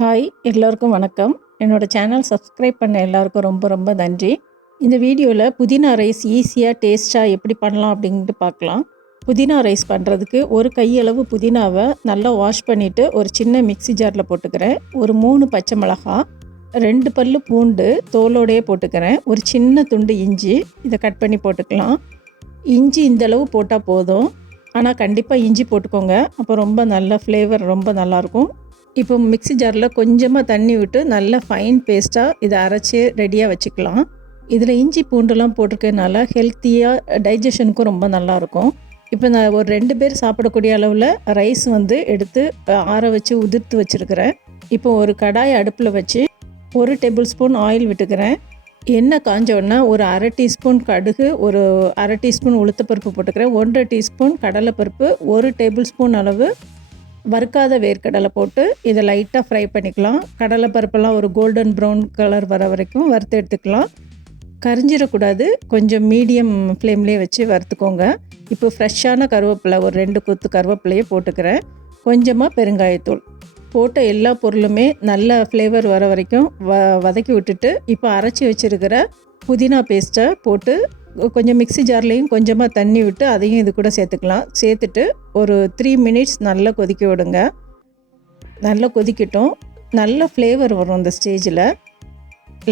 Hi எல்லோருக்கும் வணக்கம். என்னோட சேனல் சப்ஸ்கிரைப் பண்ண எல்லாருக்கும் ரொம்ப ரொம்ப நன்றி. இந்த வீடியோவில் புதினா ரைஸ் ஈஸியாக டேஸ்ட்டாக எப்படி பண்ணலாம் அப்படின்ட்டு பார்க்கலாம். புதினா ரைஸ் பண்ணுறதுக்கு ஒரு கையளவு புதினாவை நல்லா வாஷ் பண்ணிவிட்டு ஒரு சின்ன மிக்ஸி ஜாரில் போட்டுக்கிறேன். ஒரு 3 பச்சை மிளகாய், 2 பல்லு பூண்டு தோலோடையே போட்டுக்கிறேன். ஒரு சின்ன துண்டு இஞ்சி, இதை கட் பண்ணி போட்டுக்கலாம். இஞ்சி இந்தளவு போட்டால் போதும், ஆனால் கண்டிப்பாக இஞ்சி போட்டுக்கோங்க, அப்போ ரொம்ப நல்ல ஃப்ளேவர் ரொம்ப நல்லாயிருக்கும். இப்போ மிக்ஸி ஜாரில் கொஞ்சமாக தண்ணி விட்டு நல்ல ஃபைன் பேஸ்ட்டாக இதை அரைச்சி ரெடியாக வச்சுக்கலாம். இதில் இஞ்சி பூண்டுலாம் போட்டிருக்கனால ஹெல்த்தியாக டைஜஷனுக்கும் ரொம்ப நல்லாயிருக்கும். இப்போ நான் ஒரு 2 பேர் சாப்பிடக்கூடிய அளவில் ரைஸ் எடுத்து ஆற வச்சு உதிர்த்து வச்சுருக்கிறேன். இப்போ ஒரு கடாயை அடுப்பில் வச்சு 1 டேபிள் ஸ்பூன் ஆயில் விட்டுக்கிறேன். எண்ணெய் காஞ்சோன்னா ஒரு 1/2 டீஸ்பூன் கடுகு, ஒரு 1/2 டீஸ்பூன் உளுத்தப்பருப்பு போட்டுக்கிறேன். 1/2 டீஸ்பூன் கடலைப்பருப்பு, 1 டேபிள் ஸ்பூன் அளவு வறுக்காத வேர்க்கடலை போட்டு இதை லைட்டாக ஃப்ரை பண்ணிக்கலாம். கடலை பருப்பெல்லாம் ஒரு கோல்டன் ப்ரௌன் கலர் வர வரைக்கும் வறுத்து எடுத்துக்கலாம். கரிஞ்சிடக்கூடாது, கொஞ்சம் மீடியம் ஃப்ளேம்லேயே வச்சு வறுத்துக்கோங்க. இப்போ ஃப்ரெஷ்ஷான கருவேப்பிலை ஒரு 2 கொத்து கருவேப்பிலையே போட்டுக்கிறேன். கொஞ்சமாக பெருங்காயத்தூள் போட்ட எல்லா பொருளுமே நல்ல ஃப்ளேவர் வர வரைக்கும் வதக்கி விட்டுட்டு இப்போ அரைச்சி வச்சுருக்கிற புதினா பேஸ்ட்டை போட்டு கொஞ்சம் மிக்ஸி ஜார்லேயும் கொஞ்சமாக தண்ணி விட்டு அதையும் இது கூட சேர்த்துக்கலாம். சேர்த்துட்டு ஒரு 3 மினிட்ஸ் நல்லா கொதிக்க விடுங்க. நல்லா கொதிக்கட்டும், நல்ல ஃப்ளேவர் வரும். அந்த ஸ்டேஜில்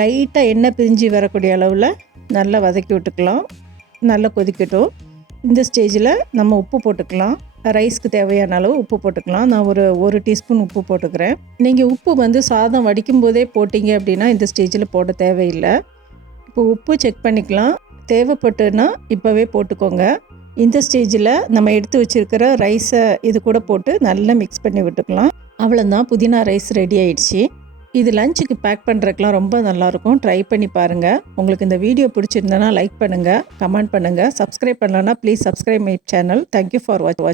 லைட்டாக எண்ணெய் பிரிஞ்சு வரக்கூடிய அளவில் நல்லா வதக்கி விட்டுக்கலாம். நல்லா கொதிக்கட்டும். இந்த ஸ்டேஜில் நம்ம உப்பு போட்டுக்கலாம். ரைஸ்க்கு தேவையான அளவு உப்பு போட்டுக்கலாம். நான் ஒரு டீஸ்பூன் உப்பு போட்டுக்கிறேன். நீங்கள் உப்பு சாதம் வடிக்கும் போதே போட்டிங்க அப்படின்னா இந்த ஸ்டேஜில் போட தேவையில்லை. இப்போ உப்பு செக் பண்ணிக்கலாம். தேவைப்பட்டுன்னா இப்போவே போட்டுக்கோங்க. இந்த ஸ்டேஜில் நம்ம எடுத்து வச்சுருக்கிற ரைஸை இது கூட போட்டு நல்லா மிக்ஸ் பண்ணி விட்டுக்கலாம். அவ்வளோதான், புதினா ரைஸ் ரெடி ஆயிடுச்சு. இது லஞ்சுக்கு பேக் பண்ணுறதுக்கெலாம் ரொம்ப நல்லாயிருக்கும். ட்ரை பண்ணி பாருங்கள். உங்களுக்கு இந்த வீடியோ பிடிச்சிருந்தனா லைக் பண்ணுங்கள், கமெண்ட் பண்ணுங்கள். சப்ஸ்கிரைப் பண்ணலன்னா please subscribe my channel. Thank you for watch.